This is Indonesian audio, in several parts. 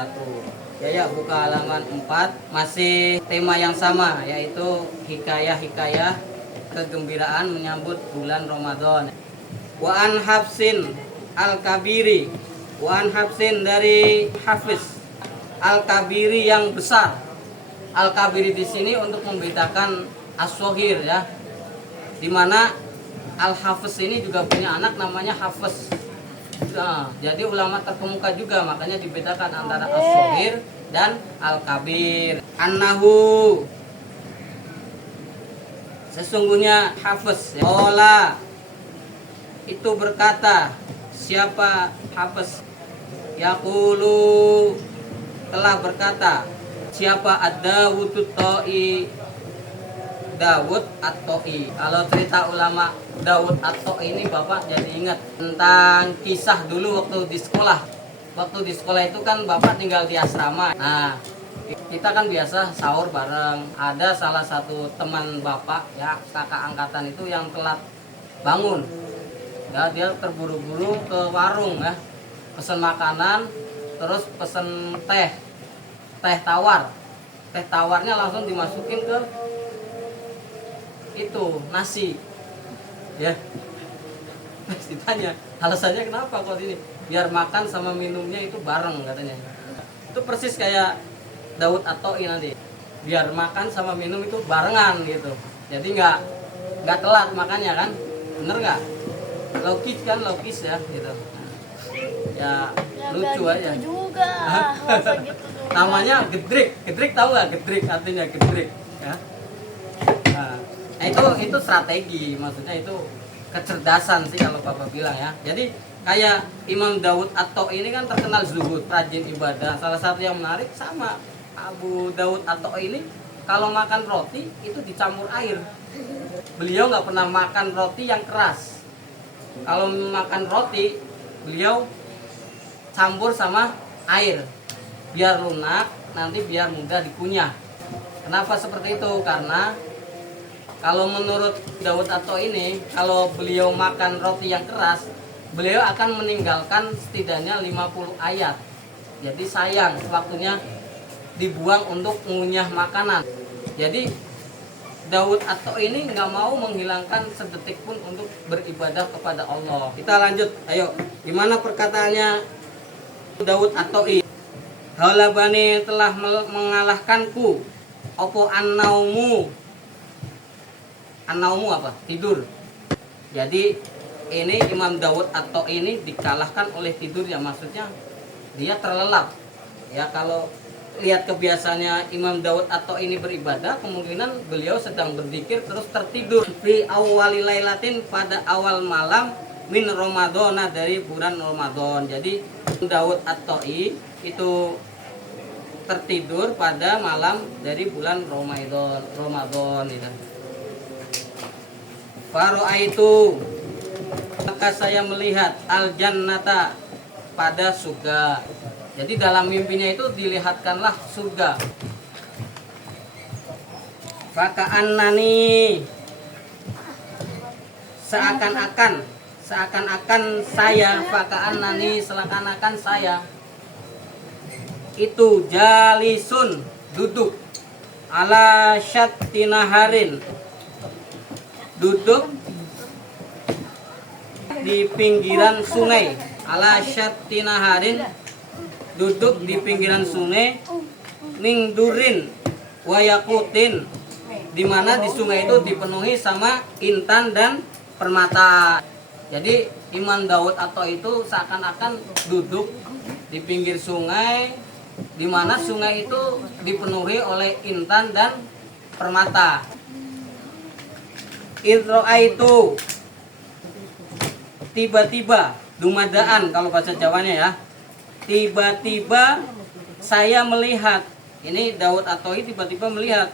Satu. Ya, buka halaman 4. Masih tema yang sama, yaitu hikayah-hikayah kegembiraan menyambut bulan Ramadan. Wa an Hafsin al-Kabiri. Wa an Hafsin dari Hafiz al-Kabiri yang besar. Al-Kabiri di sini untuk membedakan as-Soghir ya. Dimana Al-Hafiz ini juga punya anak namanya Hafiz. Nah, jadi ulama terkemuka juga, makanya dibedakan antara as-Soghir dan al-Kabir. Annahu, sesungguhnya Hafiz Ola itu berkata, siapa Hafiz? Yaqulu, telah berkata, siapa Ad-Dawud At-Ta'i, Dawud At-Ta'i. Kalau cerita ulama Dawud At-Ta'i ini Bapak jadi ingat tentang kisah dulu waktu di sekolah. Waktu di sekolah itu kan Bapak tinggal di asrama. Nah, kita kan biasa sahur bareng. Ada salah satu teman Bapak ya, kakak angkatan itu yang telat bangun. Ya, dia terburu-buru ke warung ya. Pesen makanan, terus pesen teh tawar. Teh tawarnya langsung dimasukin ke itu nasi. Ya. Terus ditanya, alasannya kenapa kok ini? Biar makan sama minumnya itu bareng katanya. Itu persis kayak Dawud At-Ta'i nanti. Biar makan sama minum itu barengan gitu. Jadi nggak telat makannya kan? Bener nggak? Logis kan, logis ya gitu. Ya lucu aja. Gitu juga. Masa gitu juga. Namanya gedrik. Gedrik tahu nggak? Gedrik artinya gedrik ya. Nah, itu strategi, maksudnya itu kecerdasan sih kalau Bapak bilang ya. Jadi kayak Imam Dawud At-Ta'i ini kan terkenal zuhud, rajin ibadah. Salah satu yang menarik sama Abu Dawud At-Ta'i ini kalau makan roti itu dicampur air. Beliau nggak pernah makan roti yang keras. Kalau makan roti beliau campur sama air biar lunak, nanti biar mudah dikunyah. Kenapa seperti itu? Karena kalau menurut Dawud At-Ta'i ini, kalau beliau makan roti yang keras, beliau akan meninggalkan setidaknya 50 ayat. Jadi sayang waktunya dibuang untuk mengunyah makanan. Jadi Dawud At-Ta'i ini nggak mau menghilangkan sedetik pun untuk beribadah kepada Allah. Kita lanjut, ayo. Gimana perkataannya Dawud At-Ta'i? Ghalabani telah mengalahkanku. Opo annaumu. Annaumu apa? Tidur. Jadi ini Imam Dawud At-Ta'i ini dikalahkan oleh tidur ya, maksudnya dia terlelap. Ya kalau lihat kebiasaannya Imam Dawud At-Ta'i ini beribadah, kemungkinan beliau sedang berzikir terus tertidur. Fi awwali lailatin, pada awal malam min Ramadhana, dari bulan Ramadan. Jadi Dawud At-Ta'i itu tertidur pada malam dari bulan Ramadan gitu. Faro'aitu, maka saya melihat al-jannata, pada surga. Jadi dalam mimpinya itu dilihatkanlah surga. Faka'annani, seakan-akan saya, faka'annani, seakan-akan saya itu jalisun, duduk, ala syatinaharin, duduk di pinggiran sungai. Ala syatinaharin, duduk di pinggiran sungai. Ningdurin wayakutin, dimana di sungai itu dipenuhi sama intan dan permata. Jadi Imam Dawud At-Ta'i itu seakan-akan duduk di pinggir sungai, dimana sungai itu dipenuhi oleh intan dan permata. Idro'aitu, tiba-tiba, dumadaan kalau bahasa Jawanya ya. Tiba-tiba saya melihat. Ini Dawud At-Ta'i tiba-tiba melihat.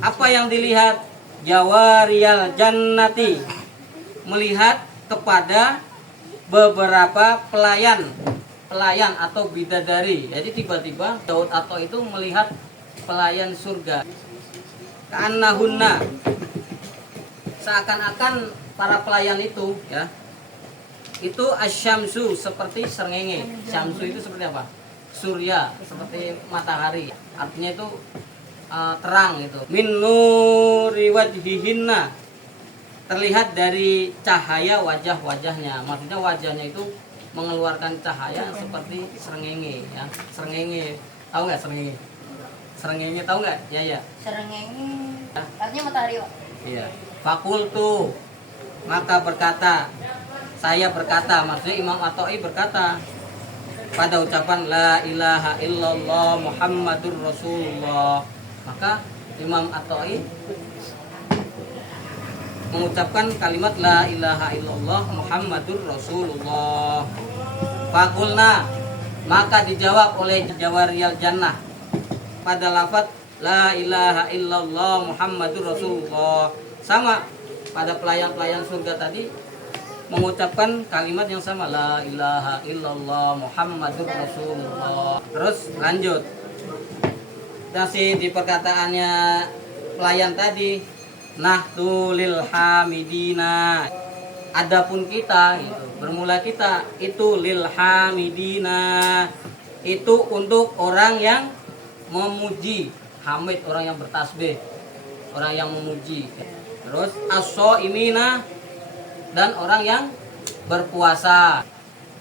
Apa yang dilihat? Jawariyal jannati, melihat kepada beberapa pelayan atau bidadari. Jadi tiba-tiba Dawud At-Ta'i itu melihat pelayan surga. Ka'annahunna, seakan-akan para pelayan itu ya, itu asyamsu, seperti srengenge. Syamsu itu seperti apa? surya, seperti matahari. Artinya itu terang gitu. Min nuri wajhihinna, terlihat dari cahaya wajah-wajahnya. Maksudnya wajahnya itu mengeluarkan cahaya seperti serengenge ya. Serengenge, tahu nggak serengenge? Serengenge tahu nggak? Ya ya. Serengenge. Artinya matahari, Pak. Iya. Fakultu, maka berkata, saya berkata, maksudnya Imam At-Ta'i berkata pada ucapan la ilaha illallah Muhammadur Rasulullah. Maka Imam At-Ta'i mengucapkan kalimat la ilaha illallah Muhammadur Rasulullah. Fakulna, maka dijawab oleh Jawariyal Jannah pada lafaz la ilaha illallah Muhammadur Rasulullah. Sama pada pelayan-pelayan surga tadi mengucapkan kalimat yang sama, la ilaha illallah Muhammadur Rasulullah. Terus lanjut. Masih di perkataannya pelayan tadi, nahdu lil hamidina. Adapun kita gitu, bermula kita itu lil hamidina, itu untuk orang yang memuji. Hamid orang yang bertasbih, orang yang memuji. Terus as-shaimina, dan orang yang berpuasa.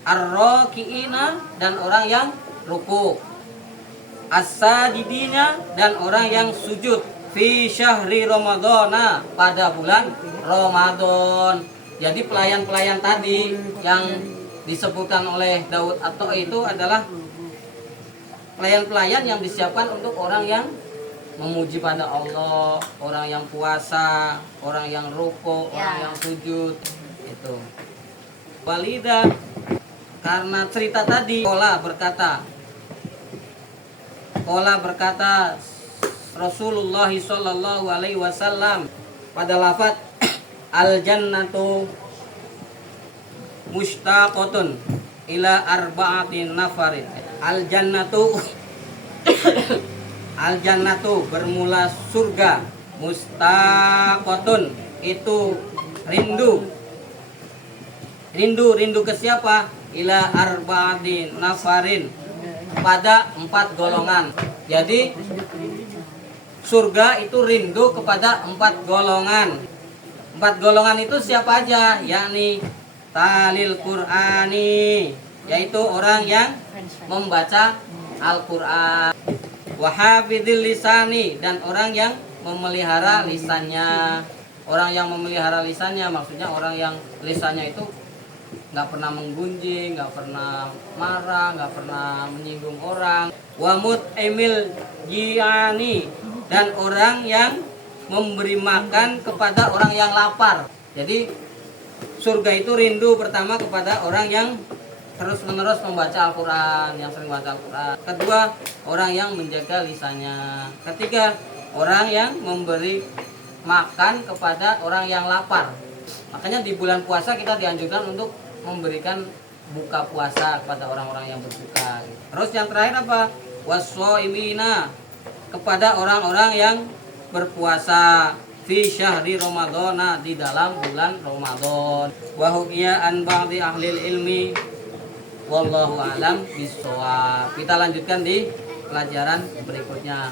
Ar-rakiina, dan orang yang ruku. As-sajidina, dan orang yang sujud. Fi syahri Ramadana, pada bulan Ramadan. Jadi pelayan-pelayan tadi yang disebutkan oleh Daud At-Ta'i itu adalah pelayan-pelayan yang disiapkan untuk orang yang memuji pada Allah, orang yang puasa, orang yang ruku, orang yang sujud. Itu. Walida, karena cerita tadi, Kola berkata Rasulullah sallallahu alaihi wasallam pada lafaz al jannatu mushtaqatun ila arba'atin nafarin. Al jannatu al jannatu bermula surga, mustaqatun itu rindu ke siapa? Ila arba'atin nafarin, pada 4 golongan. Jadi surga itu rindu kepada 4 golongan. 4 golongan itu siapa aja? Yakni talil Qur'ani, yaitu orang yang membaca Al-Qur'an. Wahafidil lisani, dan orang yang memelihara lisannya. Orang yang memelihara lisannya maksudnya orang yang lisannya itu nggak pernah menggunjing, nggak pernah marah, nggak pernah menyinggung orang. Wamut emil jiani, dan orang yang memberi makan kepada orang yang lapar. Jadi surga itu rindu pertama kepada orang yang terus-menerus membaca Al-Quran, yang sering baca Al-Quran. Kedua, orang yang menjaga lisannya. Ketiga, orang yang memberi makan kepada orang yang lapar. Makanya di bulan puasa kita dianjurkan untuk memberikan buka puasa kepada orang-orang yang berbuka. Terus yang terakhir apa? Wassoimina, kepada orang-orang yang berpuasa fi syahri Ramadana, di dalam bulan Ramadan. Wa hukiya an ba'di ahlil ilmi wallahu alam bissawab. Kita lanjutkan di pelajaran berikutnya.